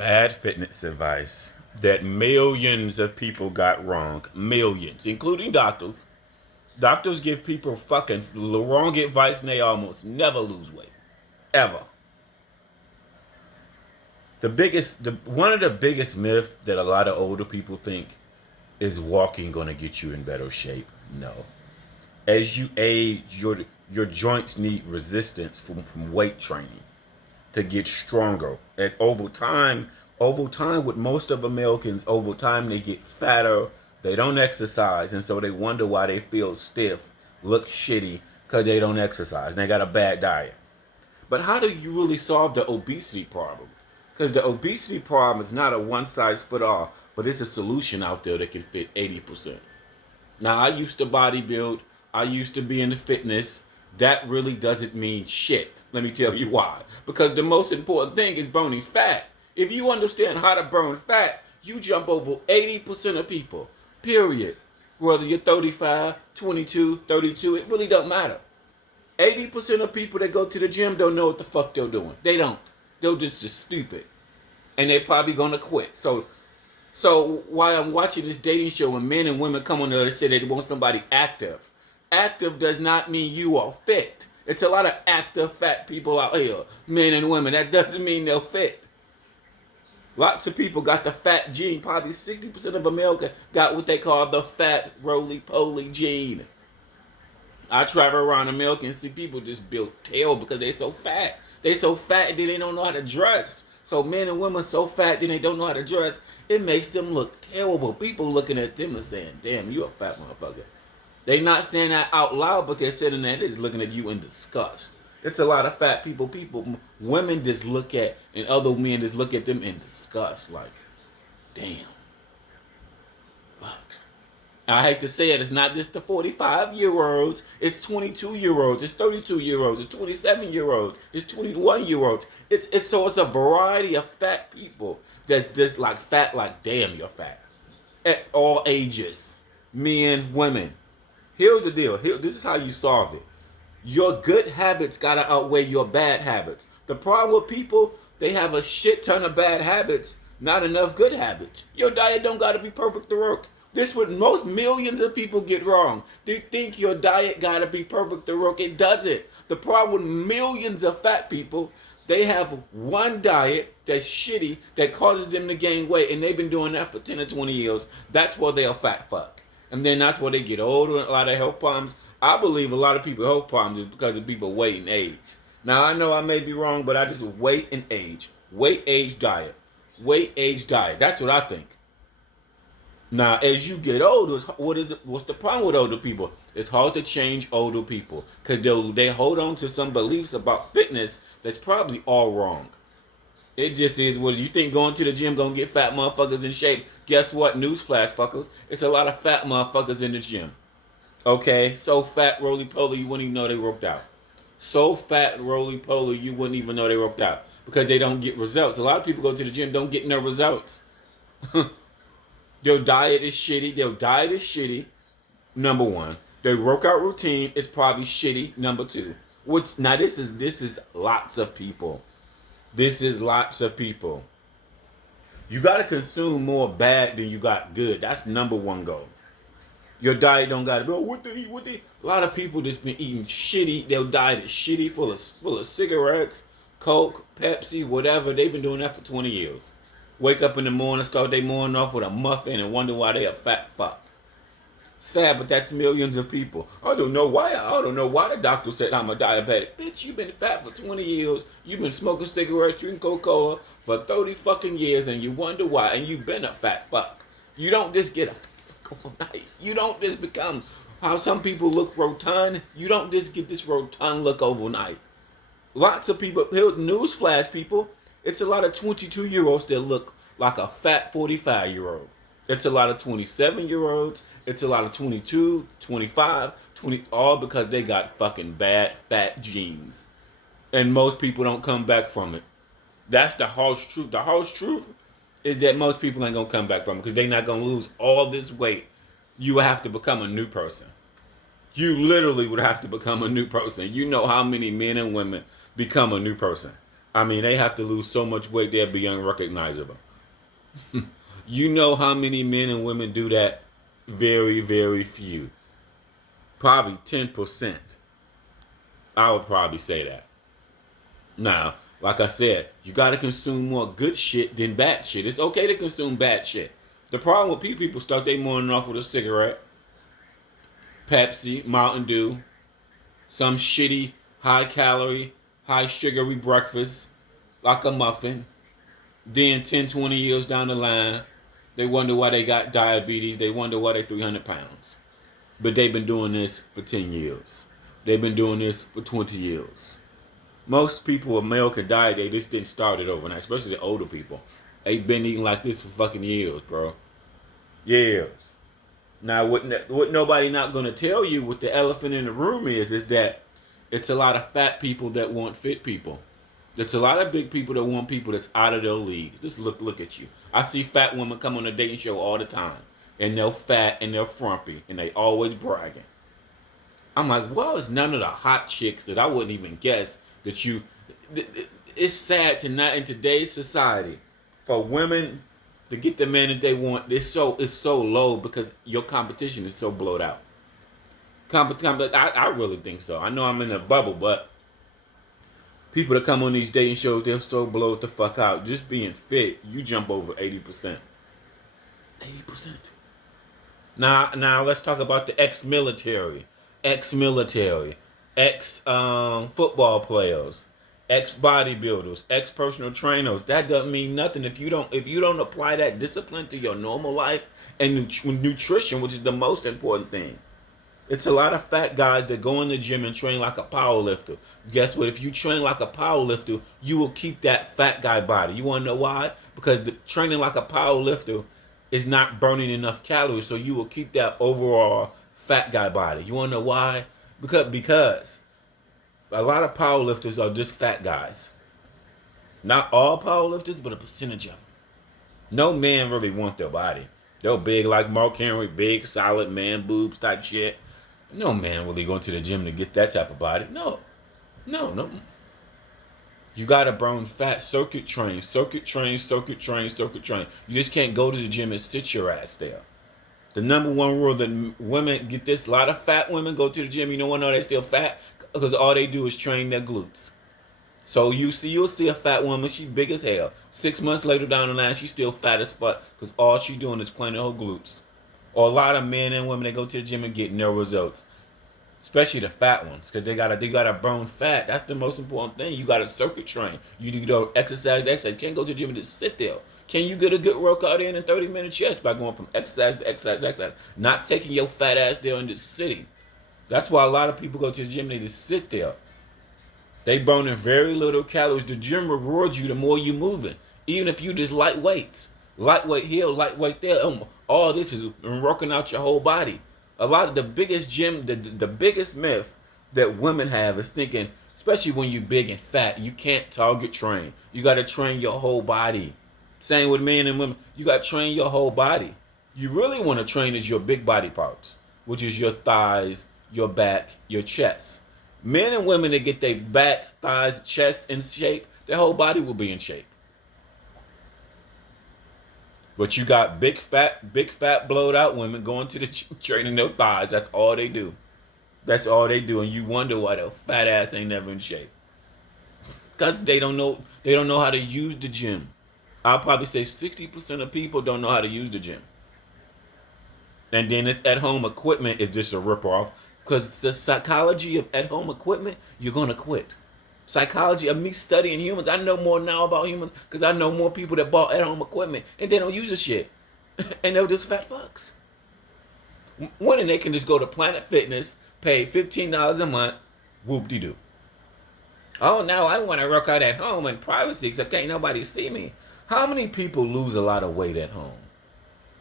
Bad fitness advice that millions of people got wrong. Millions, including doctors. Doctors give people fucking wrong advice and they almost never lose weight. Ever. One of the biggest myths that a lot of older people think is walking gonna get you in better shape. No. As you age, your joints need resistance from weight training to get stronger. And over time, with most of Americans, over time they get fatter. They don't exercise, and so they wonder why they feel stiff, look shitty, because they don't exercise. And they got a bad diet. But how do you really solve the obesity problem? Because the obesity problem is not a one-size-fits-all, but it's a solution out there that can fit 80%. Now, I used to bodybuild. I used to be into fitness. That really doesn't mean shit. Let me tell you why. Because the most important thing is burning fat. If you understand how to burn fat, you jump over 80% of people. Period. Whether you're 35, 22, 32, it really don't matter. 80% of people that go to the gym don't know what the fuck they're doing. They don't. They're just stupid. And they're probably gonna quit. So while I'm watching this dating show and men and women come on there and say they want somebody active. Active does not mean you are fit. It's a lot of active fat people out here, men and women. That doesn't mean they're fit. Lots of people got the fat gene. Probably 60% of America got what they call the fat roly-poly gene. I travel around America and see people just build tail because they're so fat. They so fat that they don't know how to dress. So men and women so fat that they don't know how to dress, it makes them look terrible. People looking at them and saying, damn, you a fat motherfucker. They're not saying that out loud, but they're sitting there, they're just looking at you in disgust. It's a lot of fat people, women just look at, and other men just look at them in disgust, like, damn. Fuck. I hate to say it, it's not just the 45-year-olds, it's 22-year-olds, it's 32-year-olds, it's 27-year-olds, it's 21-year-olds. It's a variety of fat people that's just like fat, like, damn, you're fat. At all ages, men, women. Here's the deal. This is how you solve it. Your good habits gotta outweigh your bad habits. The problem with people, they have a shit ton of bad habits, not enough good habits. Your diet don't gotta be perfect to work. This is what most millions of people get wrong. They think your diet gotta be perfect to work. It doesn't. The problem with millions of fat people, they have one diet that's shitty that causes them to gain weight, and they've been doing that for 10 or 20 years. That's why they're a fat fuck. And then that's where they get older and a lot of health problems. I believe a lot of people health problems is because of people weight and age. Now, I know I may be wrong, but I just weight and age. Weight, age, diet. Weight, age, diet. That's what I think. Now, as you get older, what's the problem with older people? It's hard to change older people because they hold on to some beliefs about fitness that's probably all wrong. It just is what you think going to the gym gonna get fat motherfuckers in shape. Guess what? Newsflash, fuckers. It's a lot of fat motherfuckers in the gym. Okay? So fat, roly-poly, you wouldn't even know they worked out. So fat, roly-poly, you wouldn't even know they worked out. Because they don't get results. A lot of people go to the gym, don't get no results. Their diet is shitty. Number one. Their workout routine is probably shitty. Number two. Now this is lots of people. This is lots of people. You got to consume more bad than you got good. That's number one goal. Your diet don't got to be, what they eat. A lot of people just been eating shitty. Their diet is shitty, full of cigarettes, Coke, Pepsi, whatever. They've been doing that for 20 years. Wake up in the morning, start their morning off with a muffin and wonder why they a fat fuck. Sad, but that's millions of people. I don't know why the doctor said I'm a diabetic. Bitch, you've been fat for 20 years. You've been smoking cigarettes, drinking Coca-Cola for 30 fucking years, and you wonder why. And you've been a fat fuck. You don't just get a fuck overnight. You don't just become how some people look rotund. You don't just get this rotund look overnight. Lots of people, newsflash people, it's a lot of 22-year-olds that look like a fat 45-year-old. It's a lot of 27-year-olds. It's a lot of 22, 25, 20, all because they got fucking bad fat genes. And most people don't come back from it. That's the harsh truth. The harsh truth is that most people ain't going to come back from it because they're not going to lose all this weight. You will have to become a new person. You literally would have to become a new person. You know how many men and women become a new person. I mean, they have to lose so much weight they'll be unrecognizable. You know how many men and women do that? Very, very few. Probably 10%. I would probably say that. Now, like I said, you got to consume more good shit than bad shit. It's okay to consume bad shit. The problem with people start their morning off with a cigarette, Pepsi, Mountain Dew, some shitty, high calorie, high sugary breakfast, like a muffin. Then 10, 20 years down the line, they wonder why they got diabetes. They wonder why they're 300 pounds. But they've been doing this for 10 years. They've been doing this for 20 years. Most people with American diet, they just didn't start it overnight, especially the older people. They've been eating like this for fucking years, bro. Years. Now, what nobody not going to tell you, what the elephant in the room is that it's a lot of fat people that want fit people. It's a lot of big people that want people that's out of their league. Just look at you. I see fat women come on a dating show all the time. And they're fat and they're frumpy. And they always bragging. I'm like, well, it's none of the hot chicks that I wouldn't even guess that you... It's sad to not, in today's society, for women to get the man that they want, it's so low because your competition is so blowed out. I really think so. I know I'm in a bubble, but people that come on these dating shows, they're so blowed the fuck out. Just being fit, you jump over 80%. 80%. Now let's talk about the ex-military, ex-football players, ex-bodybuilders, ex-personal trainers. That doesn't mean nothing if you don't apply that discipline to your normal life and nutrition, which is the most important thing. It's a lot of fat guys that go in the gym and train like a power lifter. Guess what? If you train like a power lifter, you will keep that fat guy body. You want to know why? Because training like a power lifter is not burning enough calories, so you will keep that overall fat guy body. You want to know why? Because a lot of power lifters are just fat guys. Not all power lifters, but a percentage of them. No man really want their body. They're big like Mark Henry, big, solid man boobs type shit. No man really going to the gym to get that type of body. No. You gotta burn fat, circuit train. You just can't go to the gym and sit your ass there. The number one rule that women get this, a lot of fat women go to the gym. You know why they still fat? Because all they do is train their glutes. So you'll see a fat woman, she big as hell. 6 months later down the line, she's still fat as fuck because all she doing is playing her glutes. Or a lot of men and women, they go to the gym and get no results. Especially the fat ones, because they gotta burn fat. That's the most important thing. You gotta circuit train. You do exercise. You can't go to the gym and just sit there. Can you get a good workout in 30 minutes? Yes, by going from exercise to exercise. Not taking your fat ass there and just sitting. That's why a lot of people go to the gym and they just sit there. They burning very little calories. The gym rewards you the more you moving. Even if you just light weights. Lightweight here, lightweight there. All this is working out your whole body. A lot of the biggest the biggest myth that women have is thinking, especially when you're big and fat, you can't target train. You got to train your whole body. Same with men and women. You got to train your whole body. You really want to train is your big body parts, which is your thighs, your back, your chest. Men and women that get their back, thighs, chest in shape, their whole body will be in shape. But you got big fat, blowed out women going to the gym training their thighs. That's all they do. That's all they do, and you wonder why their fat ass ain't never in shape. Because they don't know how to use the gym. I'll probably say 60% of people don't know how to use the gym. And then this at-home equipment is just a ripoff. Because the psychology of at-home equipment, you're going to quit. Psychology of me studying humans, I know more now about humans because I know more people that bought at-home equipment and they don't use the shit. And they're just fat fucks. One, and they can just go to Planet Fitness, pay $15 a month, whoop-de-doo. Oh, now I want to work out at home in privacy because can't nobody see me. How many people lose a lot of weight at home?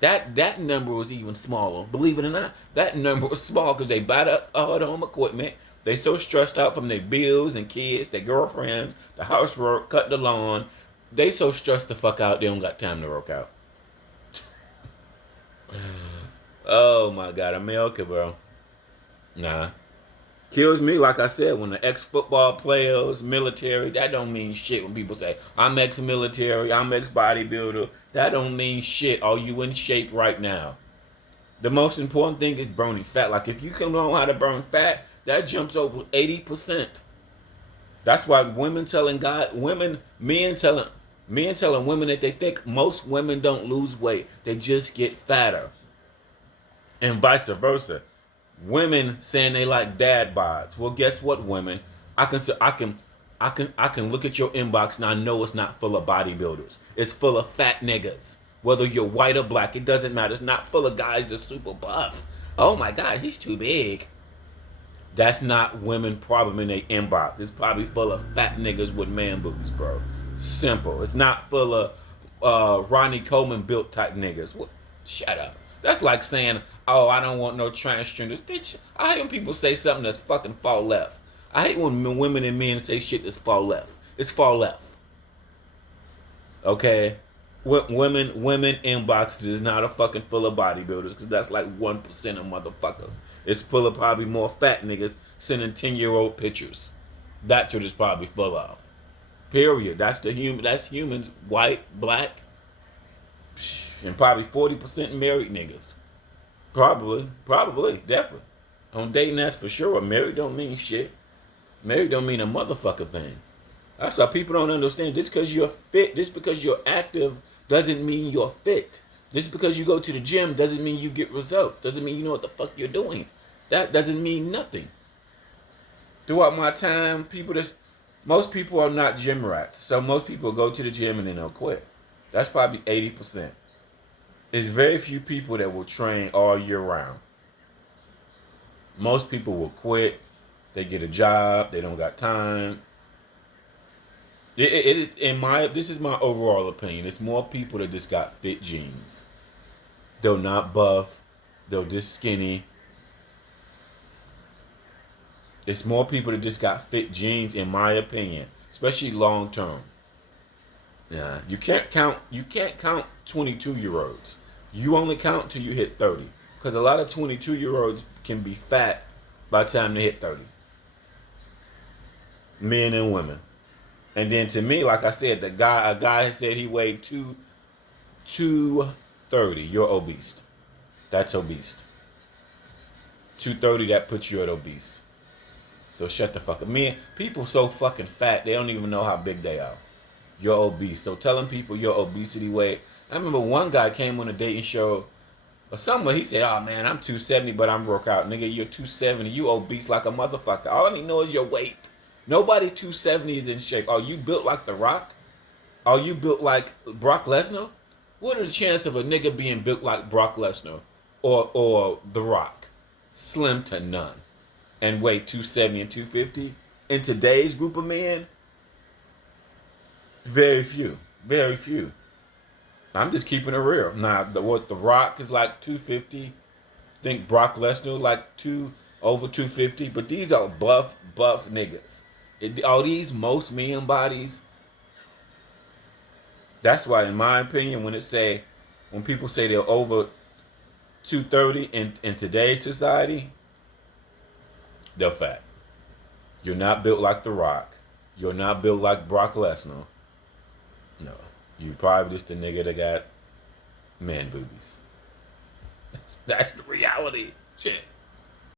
That number was even smaller. Believe it or not, that number was small because they buy the at-home equipment. They so stressed out from their bills and kids, their girlfriends, the housework, cut the lawn. They so stressed the fuck out, they don't got time to work out. Oh my God, America, bro. Nah. Kills me, like I said, when the ex-football players, military, that don't mean shit when people say, I'm ex-military, I'm ex-bodybuilder. That don't mean shit. Are you in shape right now? The most important thing is burning fat. Like, if you can learn how to burn fat, that jumps over 80%. That's why men telling women that they think most women don't lose weight. They just get fatter. And vice versa. Women saying they like dad bods. Well, guess what, women? I can look at your inbox and I know it's not full of bodybuilders. It's full of fat niggas. Whether you're white or black, it doesn't matter. It's not full of guys that's super buff. Oh my God, he's too big. That's not women problem in their inbox. It's probably full of fat niggas with man booties, bro. Simple. It's not full of Ronnie Coleman built type niggas. What? Shut up. That's like saying, oh, I don't want no transgenders. Bitch, I hate when people say something that's fucking far left. I hate when women and men say shit that's far left. It's far left. Okay? Women inboxes is not a fucking full of bodybuilders, because that's like 1% of motherfuckers. It's full of probably more fat niggas sending 10-year-old pictures. That's what it's probably full of. Period. That's humans, white, black, and probably 40% married niggas. Probably, definitely. On dating, that's for sure. Married don't mean shit. Married don't mean a motherfucker thing. That's why people don't understand. Just because you're fit, just because you're active, doesn't mean you're fit. Just because you go to the gym doesn't mean you get results. Doesn't mean you know what the fuck you're doing. That doesn't mean nothing. Throughout my time, most people are not gym rats. So most people go to the gym and then they'll quit. That's probably 80%. There's very few people that will train all year round. Most people will quit. They get a job. They don't got time. It is this is my overall opinion. It's more people that just got fit genes. They're not buff. They're just skinny. It's more people that just got fit genes, in my opinion, especially long term. Yeah, you can't count 22-year-olds. You only count till you hit 30, because a lot of 22-year-olds can be fat by the time they hit 30. Men and women. And then to me, like I said, a guy said he weighed 230. You're obese. That's obese. 230, that puts you at obese. So shut the fuck up. People so fucking fat, they don't even know how big they are. You're obese. So telling people your obesity weight. I remember one guy came on a dating show or somewhere. He said, oh man, I'm 270, but I'm broke out. Nigga, you're 270. You obese like a motherfucker. All I need to know is your weight. Nobody 270 is in shape. Are you built like The Rock? Are you built like Brock Lesnar? What are the chances of a nigga being built like Brock Lesnar or The Rock? Slim to none. And weigh 270 and 250? In today's group of men, very few. Very few. I'm just keeping it real. Now, what The Rock is like 250. Think Brock Lesnar like over 250. But these are buff niggas. Are these most men bodies? That's why, in my opinion, when people say they're over 230 in today's society, they're fat. You're not built like The Rock. You're not built like Brock Lesnar. No. You probably just a nigga that got man boobies. That's the reality. Shit.